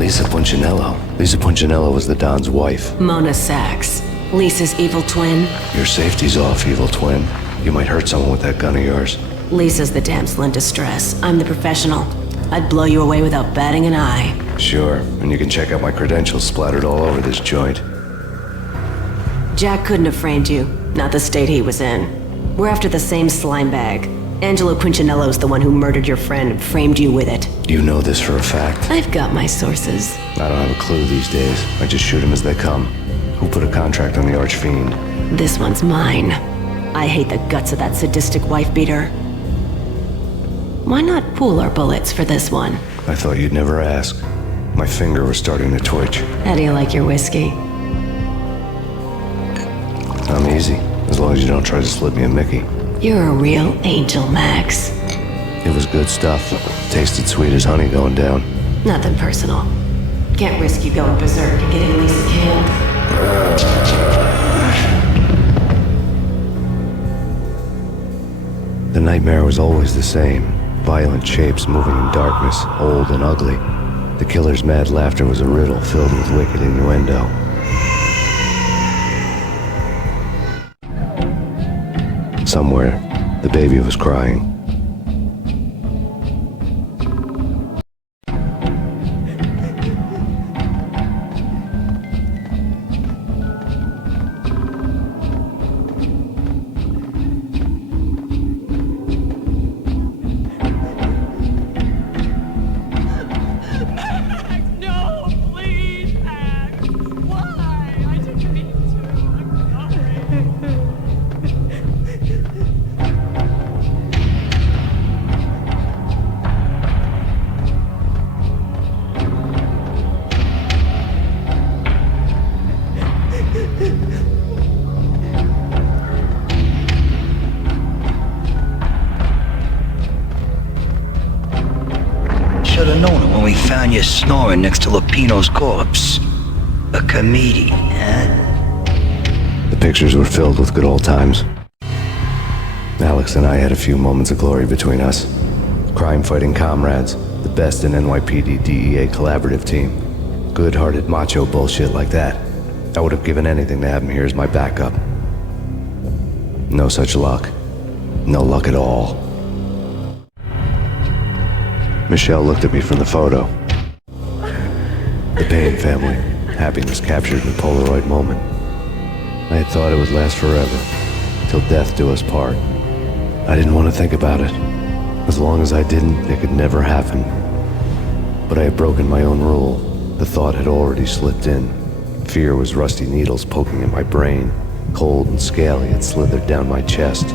Lisa Punchinello. Lisa Punchinello was the Don's wife. Mona Sachs. Lisa's evil twin. Your safety's off, evil twin. You might hurt someone with that gun of yours. Lisa's the damsel in distress. I'm the professional. I'd blow you away without batting an eye. Sure, and you can check out my credentials splattered all over this joint. Jack couldn't have framed you. Not the state he was in. We're after the same slime bag. Angelo Punchinello's the one who murdered your friend and framed you with it. You know this for a fact? I've got my sources. I don't have a clue these days. I just shoot them as they come. Who put a contract on the Archfiend? This one's mine. I hate the guts of that sadistic wife-beater. Why not pool our bullets for this one? I thought you'd never ask. My finger was starting to twitch. How do you like your whiskey? I'm easy, as long as you don't try to slip me a Mickey. You're a real angel, Max. It was good stuff. Tasted sweet as honey going down. Nothing personal. Can't risk you going berserk and getting Lisa killed. The nightmare was always the same. Violent shapes moving in darkness, old and ugly. The killer's mad laughter was a riddle filled with wicked innuendo. Somewhere, the baby was crying. Should've known it when we found you snoring next to Lupino's corpse. A comedian, huh? The pictures were filled with good old times. Alex and I had a few moments of glory between us. Crime-fighting comrades, the best in NYPD DEA collaborative team. Good-hearted macho bullshit like that. I would have given anything to have him here as my backup. No such luck. No luck at all. Michelle looked at me from the photo. The Payne family. Happiness captured in a Polaroid moment. I had thought it would last forever, till death do us part. I didn't want to think about it. As long as I didn't, it could never happen. But I had broken my own rule. The thought had already slipped in. Fear was rusty needles poking at my brain. Cold and scaly, it slithered down my chest.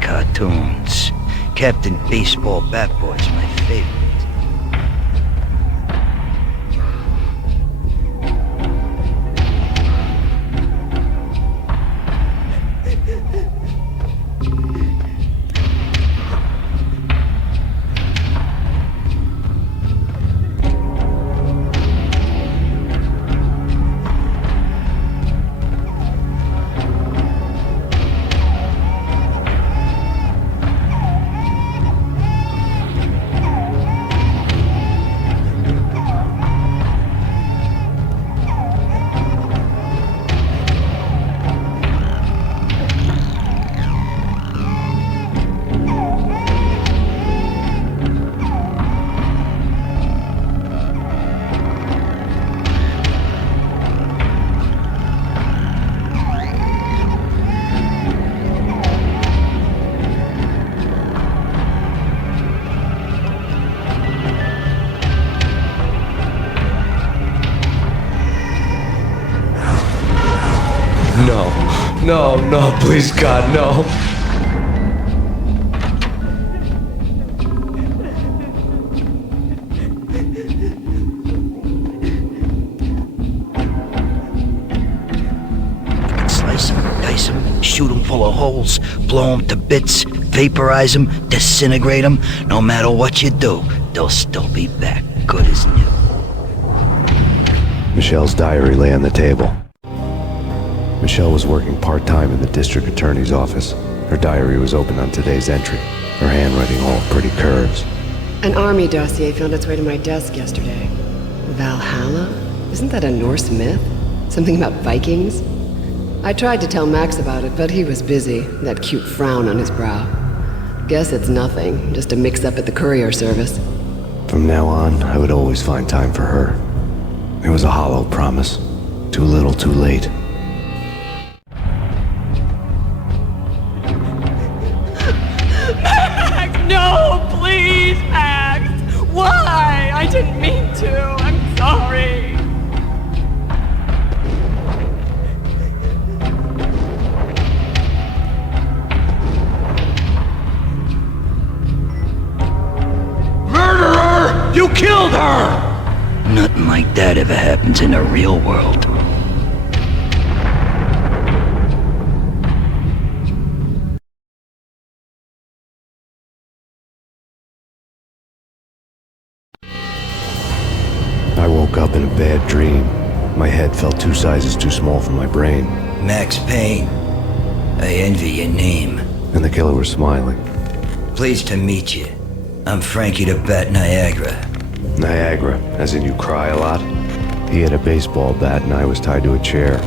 Cartoons. Captain Baseball Bat Boy's my favorite. No, please God, no. Slice him, dice him, shoot shoot them full of holes, blow them to bits, vaporize them, disintegrate them. No matter what you do, they'll still be back, good as new. Michelle's diary lay on the table. Michelle was working part-time in the district attorney's office. Her diary was open on today's entry, her handwriting all pretty curves. An army dossier found its way to my desk yesterday. Valhalla? Isn't that a Norse myth? Something about Vikings? I tried to tell Max about it, but he was busy, that cute frown on his brow. Guess it's nothing, just a mix-up at the courier service. From now on, I would always find time for her. It was a hollow promise. Too little, too late. Max, no, please, Max! Why? I didn't mean to. I'm sorry. Murderer! You killed her! Nothing like that ever happens in the real world. I woke up in a bad dream. My head felt 2 sizes too small for my brain, Max Payne. I envy your name. and the killer was smiling. Pleased to meet you. I'm Frankie the Bat Niagara. Niagara, as in you cry a lot? He had a baseball bat and I was tied to a chair.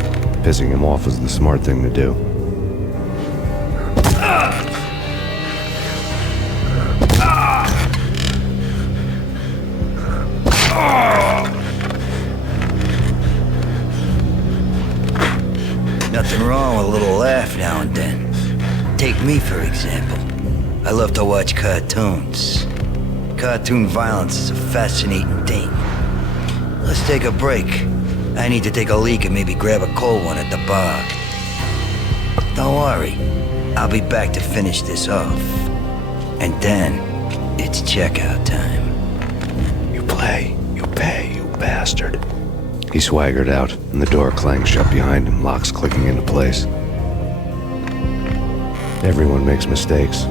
Pissing him off was the smart thing to do. Nothing wrong with a little laugh now and then. Take me, for example. I love to watch cartoons. Cartoon violence is a fascinating thing. Let's take a break. I need to take a leak and maybe grab a cold one at the bar. Don't worry. I'll be back to finish this off. And then, it's checkout time. You play, you pay, you bastard. He swaggered out, and the door clanged shut behind him, locks clicking into place. Everyone makes mistakes.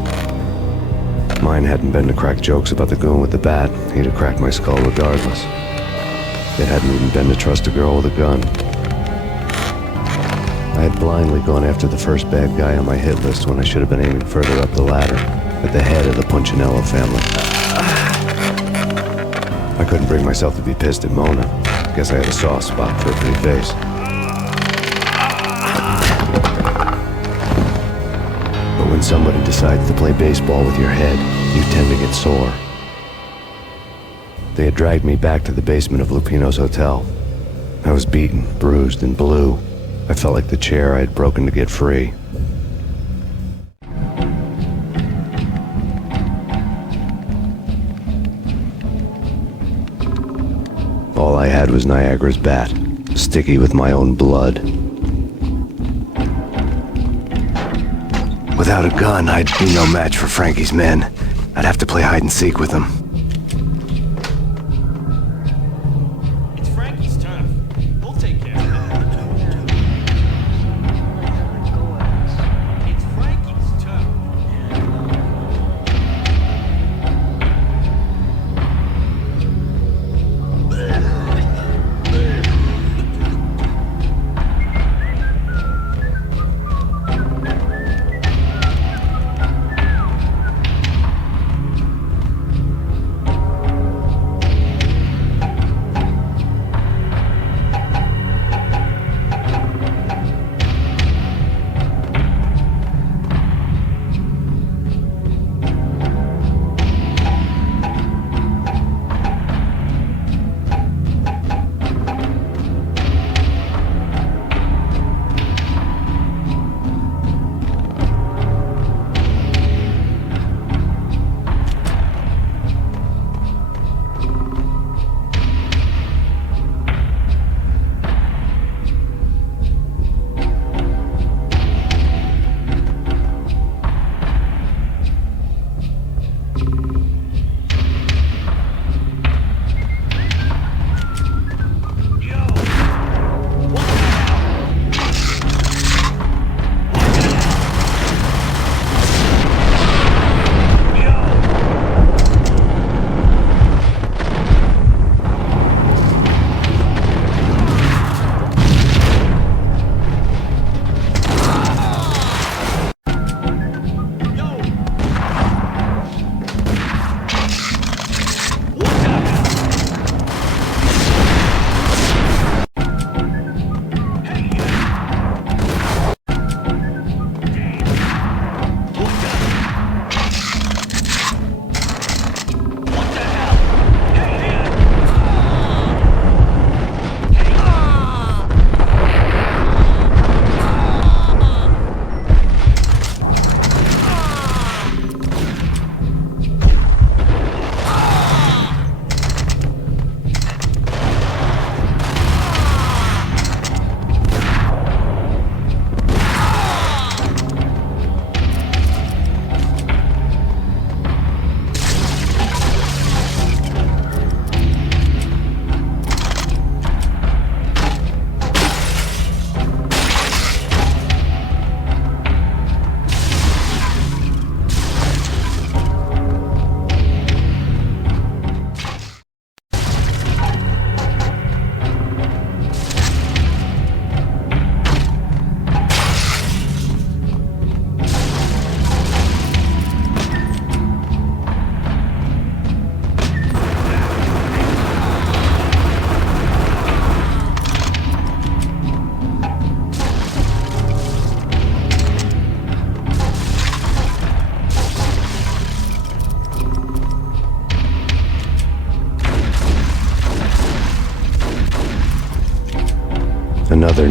Mine hadn't been to crack jokes about the goon with the bat. He'd have cracked my skull regardless. It hadn't even been to trust a girl with a gun. I had blindly gone after the first bad guy on my hit list when I should have been aiming further up the ladder, at the head of the Punchinello family. I couldn't bring myself to be pissed at Mona. Guess I had a soft spot for her pretty face. But when somebody decides to play baseball with your head, you tend to get sore. They had dragged me back to the basement of Lupino's hotel. I was beaten, bruised, and blue. I felt like the chair I had broken to get free. All I had was Niagara's bat, sticky with my own blood. Without a gun, I'd be no match for Frankie's men. I'd have to play hide and seek with them. It's Frankie's turn. We'll take care of it. It's Frankie's turn.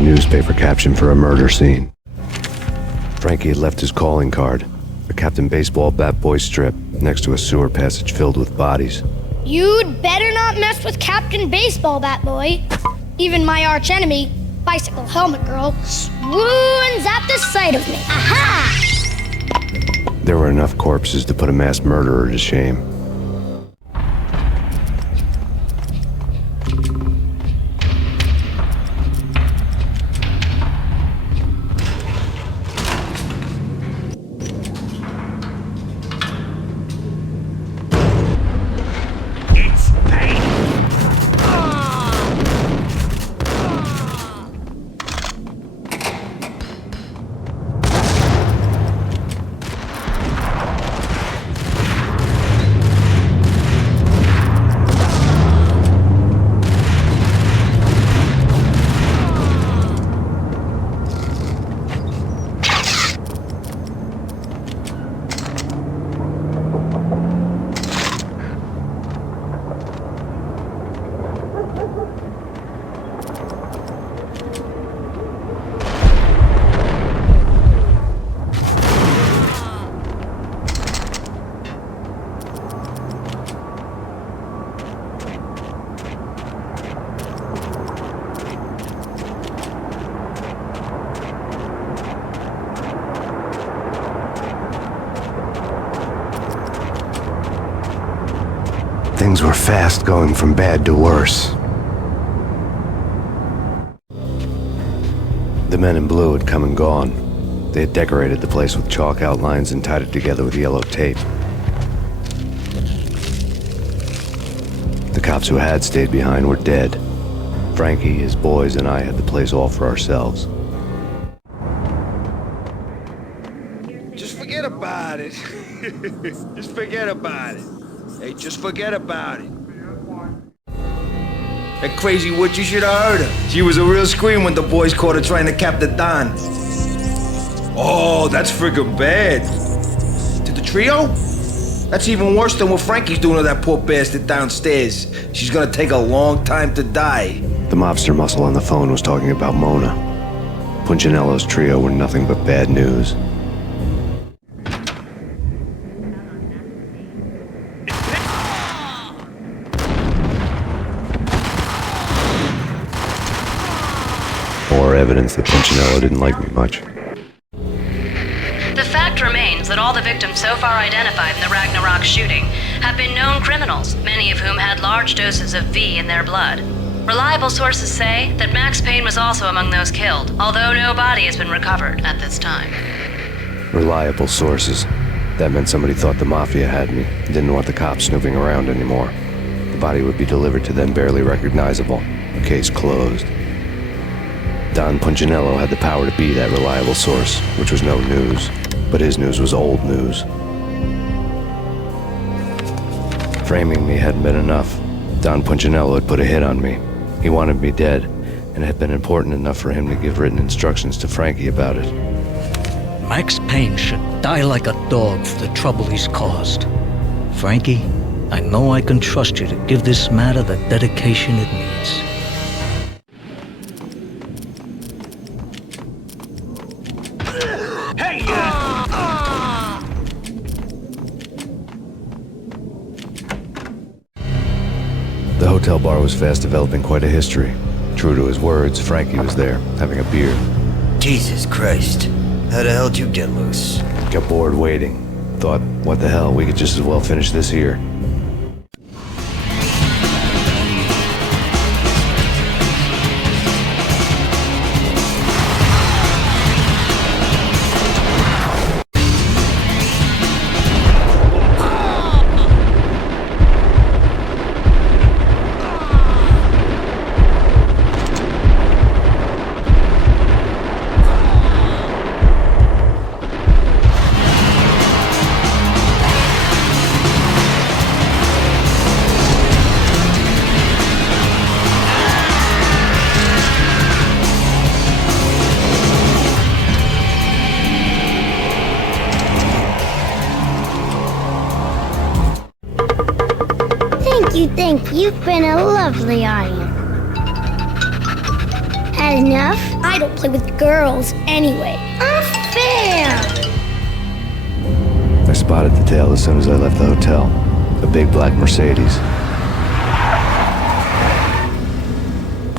newspaper caption for a murder scene. Frankie had left his calling card, a Captain Baseball bat boy strip, next to a sewer passage filled with bodies. You'd better not mess with Captain Baseball Bat Boy. Even my arch enemy, Bicycle Helmet Girl, swoons at the sight of me. Aha! There were enough corpses to put a mass murderer to shame. It's Payne. Things were fast going from bad to worse. The men in blue had come and gone. They had decorated the place with chalk outlines and tied it together with yellow tape. The cops who had stayed behind were dead. Frankie, his boys, and I had the place all for ourselves. Just forget about it. Just forget about it. Hey, just forget about it. That crazy witch, you should have heard her. She was a real scream when the boys caught her trying to cap the Don. Oh, that's friggin' bad. To the trio? That's even worse than what Frankie's doing to that poor bastard downstairs. She's gonna take a long time to die. The mobster muscle on the phone was talking about Mona. Punchinello's trio were nothing but bad news. More evidence that Punchinello didn't like me much. The fact remains that all the victims so far identified in the Ragnarok shooting have been known criminals, many of whom had large doses of V in their blood. Reliable sources say that Max Payne was also among those killed, although no body has been recovered at this time. Reliable sources. That meant somebody thought the Mafia had me, didn't want the cops snooping around anymore. The body would be delivered to them barely recognizable. The case closed. Don Punchinello had the power to be that reliable source, which was no news. But his news was old news. Framing me hadn't been enough. Don Punchinello had put a hit on me. He wanted me dead, and it had been important enough for him to give written instructions to Frankie about it. Max Payne should die like a dog for the trouble he's caused. Frankie, I know I can trust you to give this matter the dedication it needs. Hey, The hotel bar was fast developing quite a history. True to his words, Frankie was there, having a beer. Jesus Christ. How the hell did you get loose? Got bored waiting. Thought, what the hell, we could just as well finish this here. Thank you. You've been a lovely audience. Had enough? I don't play with girls anyway. Unfair! I spotted the tail as soon as I left the hotel. A big black Mercedes.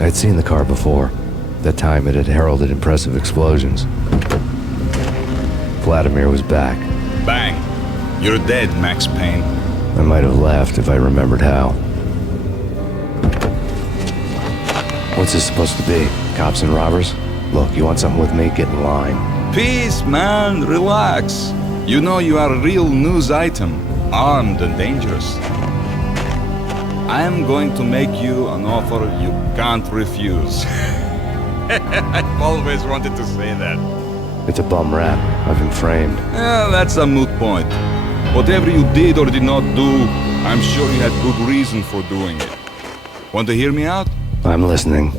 I'd seen the car before. That time it had heralded impressive explosions. Vladimir was back. Bang. You're dead, Max Payne. I might have laughed if I remembered how. What's this supposed to be? Cops and robbers? Look, you want something with me? Get in line. Peace, man. Relax. You know you are a real news item. Armed and dangerous. I am going to make you an offer you can't refuse. I've always wanted to say that. It's a bum rap. I've been framed. That's a moot point. Whatever you did or did not do, I'm sure you had good reason for doing it. Want to hear me out? I'm listening.